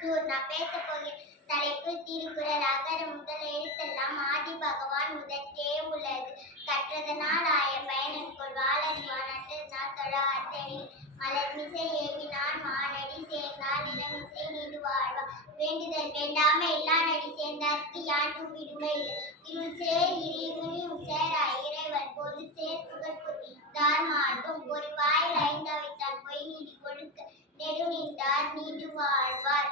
நான் பேச போகிற தலைப்பு திருக்குறள். அகர முதல் எழுத்தெல்லாம் ஆதி பகவான் முதற்றே உலகு. கற்றதனால் ஆய பயனன்கொள் வாழறிவான் அற்றதனால் தொழா அற்றணி மலர்மிசை ஏவினான் மானடி சேர்ந்தால் நிலமிசை நீடு வாழ்வா. வேண்டுதல் வேண்டாமை எல்லா நடி சேர்ந்தார்க்கு யாண்டும் விடுமை இல்லை. இருள் சேர் இறைவனி உசேராய் இறைவன் பொது சேர் புகழ் மாட்டும் ஒரு வாயில் ஐந்தவைத்தால் பொய் நீதி கொடுக்க நெடுநின்றார் நீடு வாழ்வார்.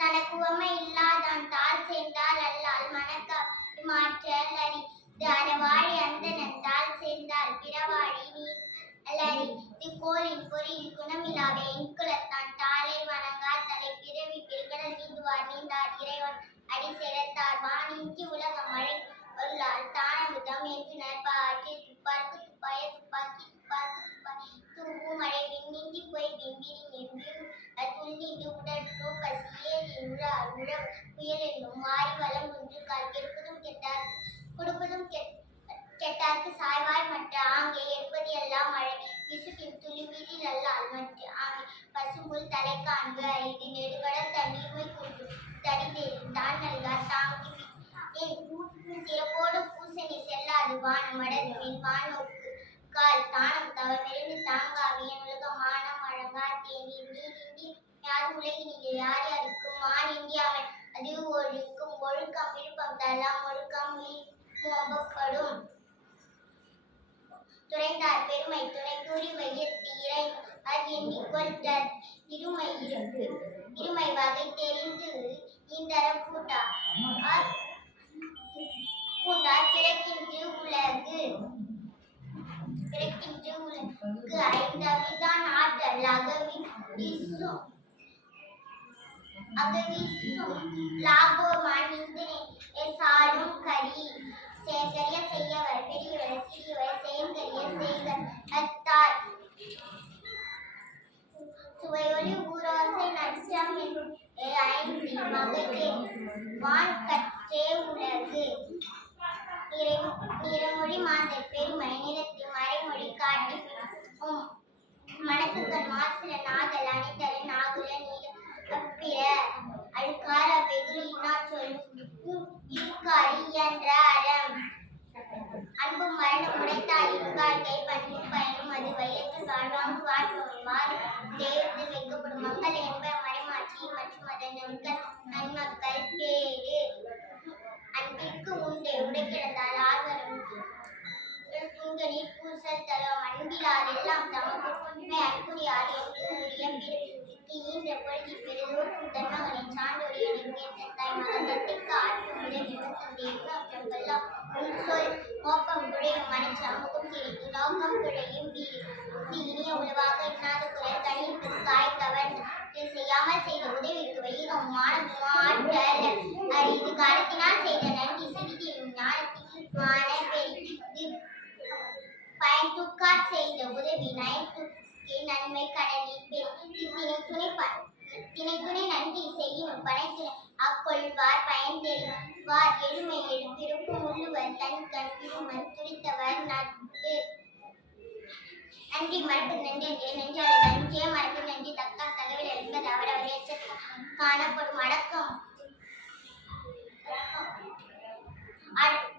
தனக்கு உவமை இல்லாதான் தாழ் சேர்ந்தால் அல்லால் மனக்க மாற்றல் அறி அறவாழி அந்தனன் தாழ் சேர்ந்தால் பிறவாழி நீர் அலறி. கோலின் பொறியில் குணமில்லாத இன்குலத்தான் தாளை வணங்கார் தலை பிறவி பெருகடல் நீந்துவார் நீந்தார் இறைவன் அடி செலுத்தார். வானின்றி உலகம் மழை ஒல்லால் தானமுதம் என்று நற்பாற்றி துப்பார்க்கு துப்பாய துப்பாக்கி துப்பார்க்கு துப்பாய் தூவு மழை விண்ணின்றி போய் விண்பிரி நின்றும் துள்ளிட்டு உடற்று பசியே உழ புயல் என்னும் மாறி வளம் ஒன்று கால் கெடுப்பதும் கெட்டார் கொடுப்பதும் கெட்டார்க்கு சாய்வாய் மற்ற ஆங்கே எடுப்பது எல்லாம் மழை விசுபின் துளி வீட்டில் அல்லால் மற்ற ஆங்கே பசும்புல் தலை காண்பு அரிது நெடுகடல் தண்ணீர்மை கொண்டு தடிதேறும் தான் நல்கார் தாங்கி சிறப்போடு பூசணி செல்லாது வானம் மடர்மின் வானோக்கு கால் தானம் தவமிருந்து தாங்காவியன் உலக மானம் அழங்கார் தேநீர் நீரின்றி யார் உலகினிலே யார் யாருக்கும் மான் இந்தியாவன் அது ஒழுக்கும் ஒழுக்கம் விழுப்பம் தரலாம் ஒழுக்கம் மோபப்படும். துறைந்தார் பெருமை துணை கூறி வையத்தி இறை அது எண்ணிக்கொள் இருமை வகை தெரிந்து இந்தர கூட்டார் பிறக்கின்று உலகு ஐந்தவிதான் ஆற்றல் அகவிசும் லாபோமான் இந்தினை சாரும் கரி சேகரிய செய்யவர் பெரியவர் சிறியவர் சேங்கரிய செய்கர் அத்தார் சுவையொலி ஊராசை நச்சம் ஐந்தி மகை வான் கற்றே உலகு. நிறமொழி மாந்தர் பெருமை நிறத்தி மறைமொழி காட்டி மணக்குகள் மாசில நாதல் அணிதல் நாகுல நீர் அப்பிற அழுக்கார வெகுளி இன்னா சொல் இருக்காரி என்ற அறம் அன்பு மரணம் உடைத்தால் இருக்காழ்கை பண்பும் பயனும் அது வையத்தில் வாழ்வாங்கு வாழ்வோம் மாறு தெய்வத்தில் வைக்கப்படும் மக்கள் என்ப மறைமாட்சி மற்றும் அதன் நன்மக்கள் பேரு அன்பிற்கு உண்டை உடைக்கிடந்தால் ஆழ்வரும் நீர் பூசல் தரும் அன்பிலார் எல்லாம் தமக்கு உண்மை அன்புரியார் என்று உரிய பிறகு ஈன்ற பொழுதி பெருதோற்றும் தன்மகனை சான்றோரியனை கேட்ட தாய் மகந்தத்திற்கு ஆற்றும் உதவி தந்தையெல்லாம் உள்சொல் மோப்பம் குழையும் மனைச்சு அமுகம் தெரிந்து நோக்கம் குழையும் இனிய உணவாக இன்னாத குரல் தனிப்பு காய் கவர்ந்து செய்யாமல் செய்த உதவிக்கு வைகம் மானமும் ஆற்றல் அறிந்து காலத்தினால் செய்த நன்றி சிறிதியும் ஞானத்தின் மான பெரிது பயன்துக்கார் செய்த உதவி நயத்துக்கு நன்மை கடலில் பெருகி திணை துணை நன்றி செய்யும் பனைத்துணை அக்கொள்வார் பயன் தெரிவார் எழுமை எழுப்பிருக்கும் உள்ளுவர் தன் கண் விரும்பன் துரித்தவர் நட்பு. நன்றி மரபு நன்றி என்றே நெஞ்சாலை நன்றியே மரபு நன்றி தக்கா தகவல் என்பது அவரவர் எச்சரிக்கை காணப்படும் அடக்கம்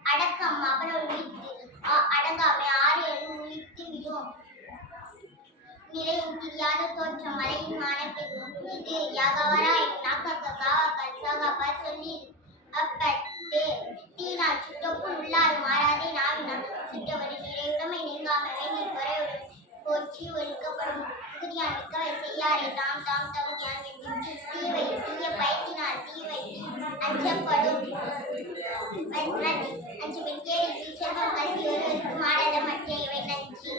அடக்கம் அவரோடு உயிர்த்து அடங்காமை ஆறு எழு உயிர்த்து விடும் நிலையும் தெரியாத தோற்றம் மலையின் மானப்பெறும் இது யாகவராய் நாக்கக்க காவாக்கல் சாகாப்பா சொல்லி அப்பட்டு தீனால் சுட்டப்புள் உள்ளாறு மாறாதே நாவினால் சுட்டவரின் இறையுடைமை நீங்காம வேண்டி குறையுடன் போற்றி ஒழுக்கப்படும் உறுதியான் மிக்கவை செய்யாரே தாம் தாம் தகுதியான் வேண்டும் தீவை தீய பயத்தினால் தீவை அஞ்சப்படும் அஞ்சு பெண் கேள்வி செல்வம் கல்வி ஒருவருக்கு மாடாத மற்ற இவை நன்றி.